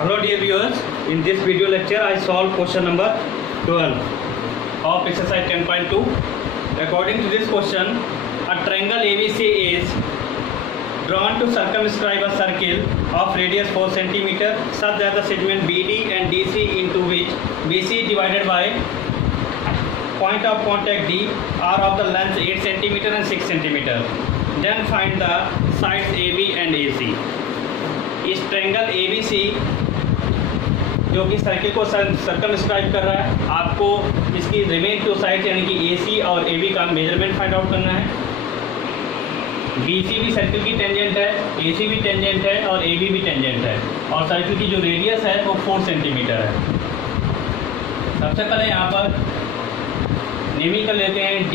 Hello dear viewers, in this video lecture I solve question number 12 of exercise 10.2. According to this question, a triangle ABC is drawn to circumscribe a circle of radius 4 cm such that the segment BD and DC into which BC is divided by point of contact D are of the length 8 cm and 6 cm. Then find the sides AB and AC. इस triangle ABC जो कि circle को circumscribe कर रहा है, आपको इसकी remain to side यानी कि AC और AB का मेजरमेंट फाइंड आउट करना है। BC भी सर्किल की टेंजेंट है, AC भी टेंजेंट है और AB भी टेंजेंट है और सर्किल की जो रेडियस है वो 4 सेंटीमीटर है। सबसे पहले यहाँ पर नेमिंग कर लेते हैं D,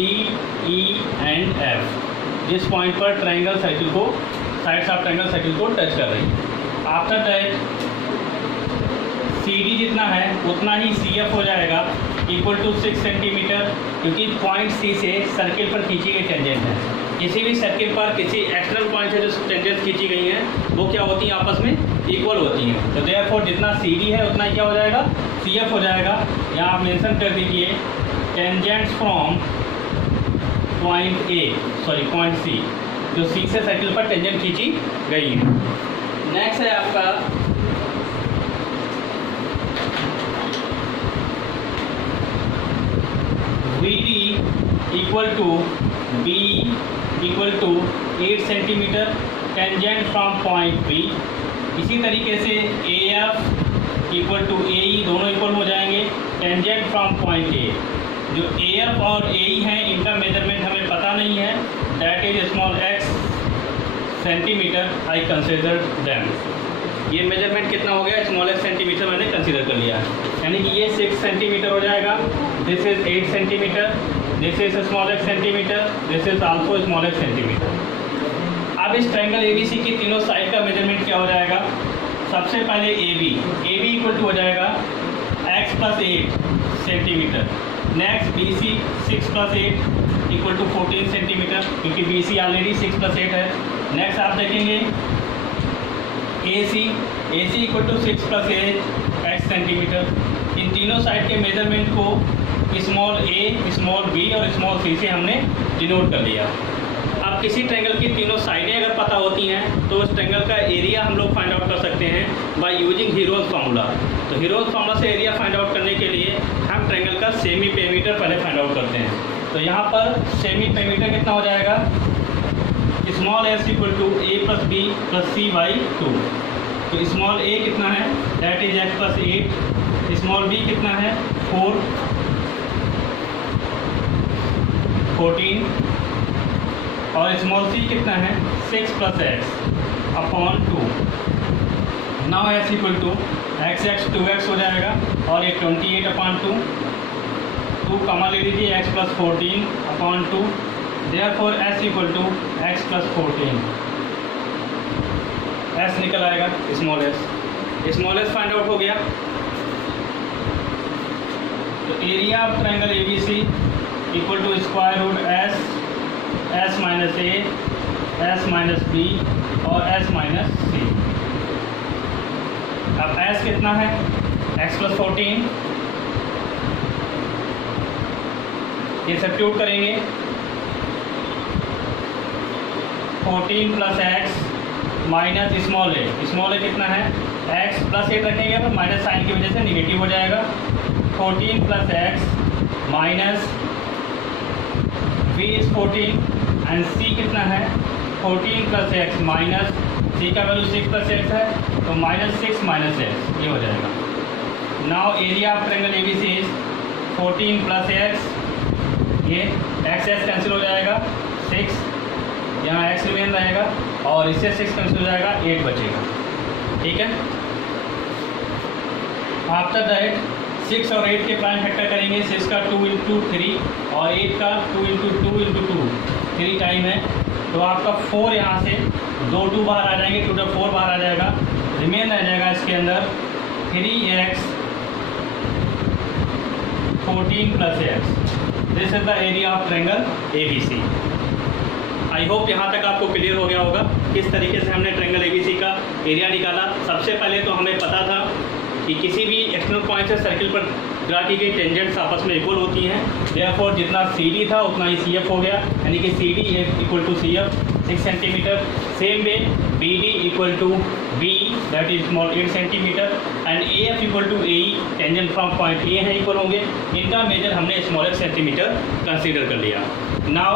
E एंड F, जिस पॉइंट पर ट्रायंगल सर्किल को साइड्स ऑफ ट्रायंगल सर्किल को टच कर रही है। आफ्टर दैट CD जितना है उतना ही CF हो जाएगा इक्वल टू 6 सेंटीमीटर, क्योंकि पॉइंट C से सर्किल पर खींची गई टेंजेंट है। किसी भी सर्किल पर किसी एक्सटर्नल पॉइंट से जो टेंजेंट खींची गई हैं वो क्या होती हैं, आपस में इक्वल होती हैं। तो देयरफॉर जितना CD है उतना ही क्या हो जाएगा, CF हो जाएगा। यहाँ आप मेंशन कर दीजिए टेंजेंट्स फ्रॉम पॉइंट C, जो C से सर्किल पर टेंजेंट खींची गई है। नेक्स्ट है आपका BD equal to B equal to 8 centimetre tangent from point B। इसी तरीके से AF इक्वल टू AE दोनों इक्वल हो जाएंगे टेंजेंट फ्रॉम पॉइंट A। जो AF और AE हैं इनका मेजरमेंट हमें पता नहीं है, that is small x centimetre, I consider them. ये मेजरमेंट कितना हो गया, स्मॉल x सेंटीमीटर मैंने कंसीडर कर लिया, यानी कि ये 6 सेंटीमीटर हो जाएगा। This is 8 centimetre, this is small x centimetre, this is also small x centimetre. अब इस ट्रायंगल ABC की तीनों साइड का मेजरमेंट क्या हो जाएगा। सबसे पहले AB इक्वल टू हो जाएगा x plus 8 centimetre. Next BC 6 plus 8 equal to 14 centimetre, क्योंकि BC ऑलरेडी 6 प्लस 8 है। नेक्स्ट आप देखेंगे AC equal to 6 plus 8 x centimetre. इन तीनों साइड के मेजरमेंट को स्मॉल a, स्मॉल b और स्मॉल c से हमने डिनोट कर लिया। अब किसी ट्रायंगल की तीनों साइडें अगर पता होती हैं तो उस ट्रायंगल का एरिया हम लोग फाइंड आउट कर सकते हैं बाय यूजिंग हीरोज फार्मूला। तो हीरोज फार्मूला से एरिया फाइंड आउट करने के लिए हम ट्रायंगल का सेमी पेरीमीटर पहले फाइंड आउट करते हैं। तो यहाँ पर सेमी पेरीमीटर कितना हो जाएगा, small s equal to a plus b plus c by 2। तो स्मॉल a कितना है, that is x plus 8, small b कितना है 14 और स्मॉल c कितना है 6 plus x upon 2। Now s equal to x 2x हो जाएगा और ये 28 अपॉन 2 कमा ले लीजिए x plus 14 upon 2। Therefore s equal to x plus 14, s निकल आएगा स्मॉल s फाइंड आउट हो गया। तो area of triangle ABC equal to square root s minus a, s minus b और s माइनस c। अब s कितना है, x plus 14, ये सब्स्टिट्यूट करेंगे 14 plus x minus small a कितना है, x प्लस 8 रखेंगे पर माइनस साइन की वजह से निगेटिव हो जाएगा। 14 plus x minus b is 14 and c कितना है 14 प्लस x माइनस c का वैल्यू 6 प्लस x है तो माइनस 6 माइनस x, ये हो जाएगा। Now area of triangle ABC is 14 plus x, ये x कैंसिल हो जाएगा 6, यहाँ x रिमेन रहेगा और इससे 6 कैंसिल हो जाएगा 8 बचेगा, ठीक है। आफ्टर दैट 6 और 8 के प्राइम फैक्टर करेंगे, 6 का 2 इंटू 3 और 8 का 2 इंटू 2 इंटू 2, 3 टाइम है। तो आपका 4 यहाँ से 2 बाहर आ जाएंगे, 2 4 बाहर आ जाएगा, रिमेन रह जाएगा इसके अंदर 3x 14 plus x। This is the area of triangle ABC। I hope यहाँ तक आपको क्लियर हो गया होगा किस तरीके से हमने ट्रायंगल एबीसी का एरिया निकाला। सबसे पहले तो हमें पता था कि किसी भी एक्सटर्नल पॉइंट से सर्किल पर ड्रा की गई टेंजेंट्स आपस में इक्वल होती हैं। देयरफॉर जितना CD था उतना ही CF हो गया, यानी कि CD equal to CF 6 centimetre. Same way BD equal to B that is small 8 centimetre and AF equal to AE tangent from point A है इक्वल होंगे। इनका मेजर हमने स्मॉल 8 सेंटीमीटर कंसीडर कर लिया। Now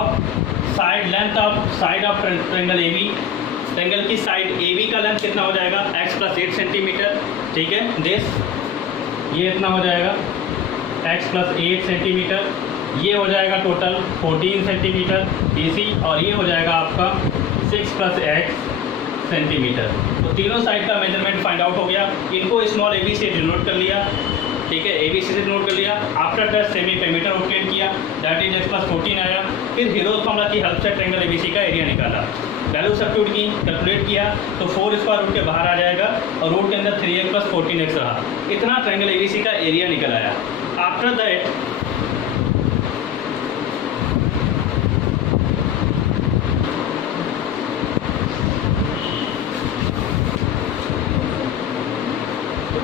side length of side of triangle AB, triangle की side AB का length कितना हो जाएगा x प्लस 8 सेंटीमीटर, ठीक है। दिस ये इतना हो जाएगा x प्लस 8 सेंटीमीटर, ये हो जाएगा टोटल 14 सेंटीमीटर AC और ये हो जाएगा आपका 6 प्लस x सेंटीमीटर। तो तीनों साइड का मेजरमेंट फाइंड आउट हो गया। इनको स्मॉल AB से डिनोट कर लिया, ठीक है, ABC से डिनोट कर लिया। After that semi perimeter obtain किया दैट इज x प्लस 14 आया। फिर हीरोज फॉर्मूला की हेल्प से ट्रायंगल ABC का एरिया निकाला, वैल्यू सब्स्टिट्यूट की, कैलकुलेट किया तो 4 स्क्वायर रूट के बाहर आ जाएगा और रूट के अंदर 3x प्लस 14x रहा। इतना ट्रायंगल ABC का एरिया निकल आया। आफ्टर दैट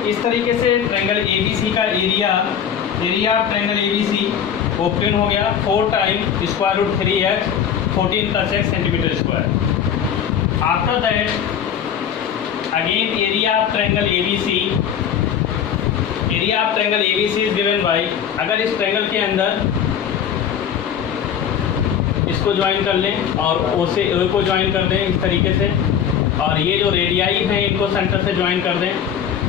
इस तरीके से ट्रायंगल ABC का एरिया ट्रायंगल ABC ऑब्टेन हो गया 4 time square root 3x 14 plus x centimetre square. After that again area of triangle ABC is given by, अगर इस ट्रायंगल के अंदर इसको ज्वाइन कर लें और O से A को ज्वाइन कर दें इस तरीके से, और ये जो रेडियाई हैं इनको सेंटर से ज्वाइन कर दें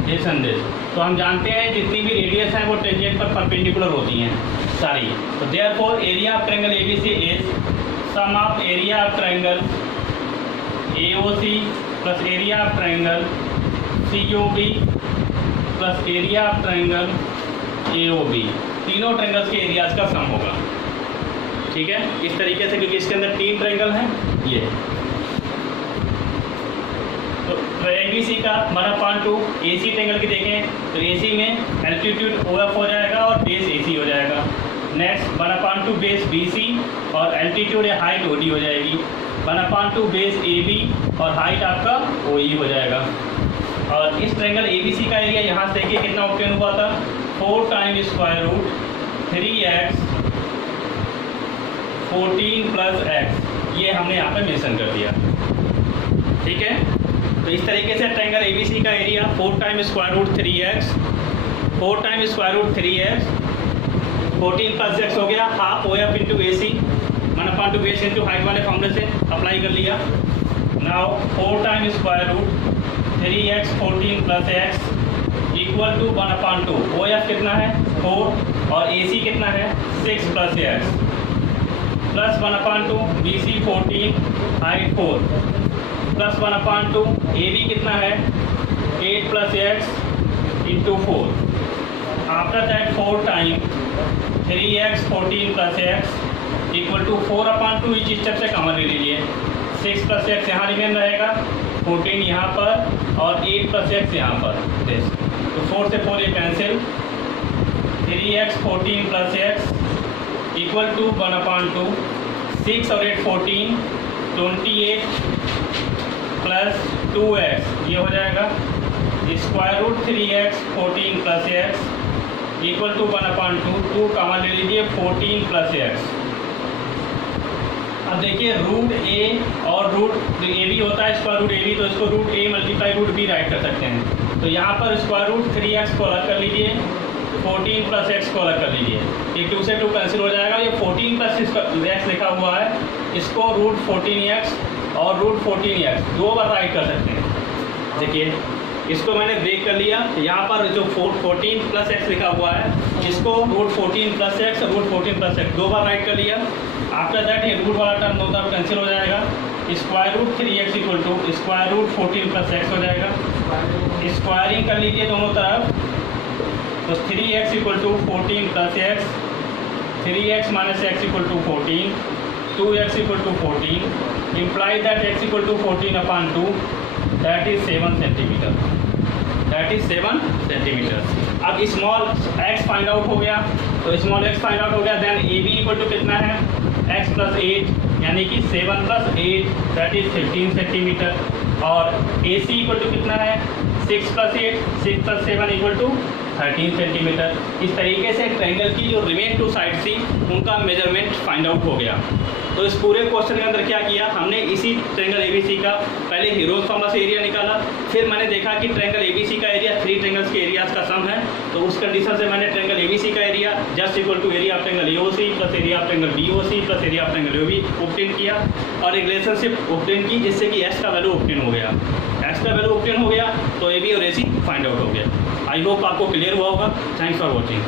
ये संदेश, तो हम जानते हैं जितनी भी रेडियस हैं वो टेंजेंट पर परपेंडिकुलर होती हैं सारी। तो therefore area of triangle ABC is sum of area of triangle AOC plus area of triangle COB plus area of triangle AOB। तीनों ट्रायंगल्स के एरियाज का सम होगा, ठीक है, इस तरीके से, क्योंकि इसके अंदर 3 ट्रायंगल हैं ये। तो ABC का 1/2 AC ट्रायंगल की देखें तो AC में एल्टीट्यूड OF हो जाएगा और बेस AC हो जाएगा। नेक्स्ट 1/2 बेस BC और एल्टीट्यूड या हाइट OD हो जाएगी। 1/2 बेस AB और हाइट आपका OE हो जाएगा। और इस ट्रायंगल ABC का एरिया यहाँ से देखिए कितना ऑब्टेन हुआ था 4 time square root 3x 14 plus x, ये हमने यहाँ पे मेंशन कर दिया, ठीक है। तो इस तरीके से ट्रायंगल ABC का area 4 time square root 3x 4 time square root 3x 14 plus x हो गया half OF into AC 1/2 base into height वाले फॉर्मूले से अप्लाई कर लिया। Now 4 time square root 3x 14 plus x equal to 1/2 OF कितना है 4 और AC कितना है 6 plus x plus 1/2 BC 14 height 4 plus 1/2 AB कितना है 8 plus x into 4। After that 4 time 3x 14 plus x equal to 4/2 each step से common ले लीजिए, 6 प्लस x यहाँ रिमेन रहेगा, 14 यहाँ पर और 8 प्लस x यहाँ पर। तो 4 से 4 ये cancel, 3x 14 plus x equal to 1/2 6 और 8 14 28 प्लस 2x ये हो जाएगा square root 3x 14 plus x equal to 1/2 2 common ले लीजिए 14 प्लस x। अब देखिए रूट A और रूट AB होता है स्क्वायर रूट AB, तो इसको root A multiply root B write कर सकते हैं। तो यहाँ पर स्क्वायर रूट 3x को अलग कर लीजिए, 14 प्लस x को अलग कर लीजिए, ये 2 से 2 कैंसिल हो जाएगा। ये 14 प्लस x लिखा हुआ है, इसको रूट 14x और रूट 14x 2 बार राइट कर सकते हैं। देखिए इसको मैंने ब्रेक कर लिया, यहाँ पर जो 14 प्लस x लिखा हुआ है इसको रूट 14 प्लस x और रूट 14 प्लस x 2 बार राइट कर लिया। आफ्टर दैट ये रूट वाला टर्म 2 तरफ कैंसिल हो जाएगा, square root 3x equal to square root 14 plus x हो जाएगा। स्क्वायरिंग कर लीजिए दोनों तरफ, तो 3x equal to 14 plus x 3x minus x equal to 14 2x equal to 14 imply that x equal to 14/2 that is 7 centimetre, that is 7 centimetre. अब small x find out हो गया, तो स्मॉल x फाइंड आउट हो गया, then AB equal to कितना है x plus 8 यानी कि 7 प्लस 8 दैट इज 15 सेंटीमीटर। और ए सी इक्वल टू कितना है 6 plus 8 6 plus 7 equal to 13 centimetre. इस तरीके से ट्रायंगल की जो रिमेन टू साइड थी उनका मेजरमेंट फाइंड आउट हो गया। तो इस पूरे क्वेश्चन के अंदर क्या किया हमने, इसी ट्रायंगल एबीसी का पहले हीरोज फॉर्मूला से एरिया निकाला, फिर मैंने देखा कि ट्रायंगल एबीसी का एरिया 3 ट्रायंगल्स के एरियाज का सम है, तो उस कंडीशन से मैंने ट्रायंगल एबीसी का area just equal to area of triangle AOC plus area of triangle BOC plus area of triangle AOB obtain किया और एक रिलेशनशिप ऑब्टेन की जिससे कि एक्स का वैल्यू ऑब्टेन हो गया। एक्स का वैल्यू ऑब्टेन हो गया तो एबी और एसी फाइंड आउट हो गया। आई होप आपको क्लियर हुआ होगा। Thanks for watching.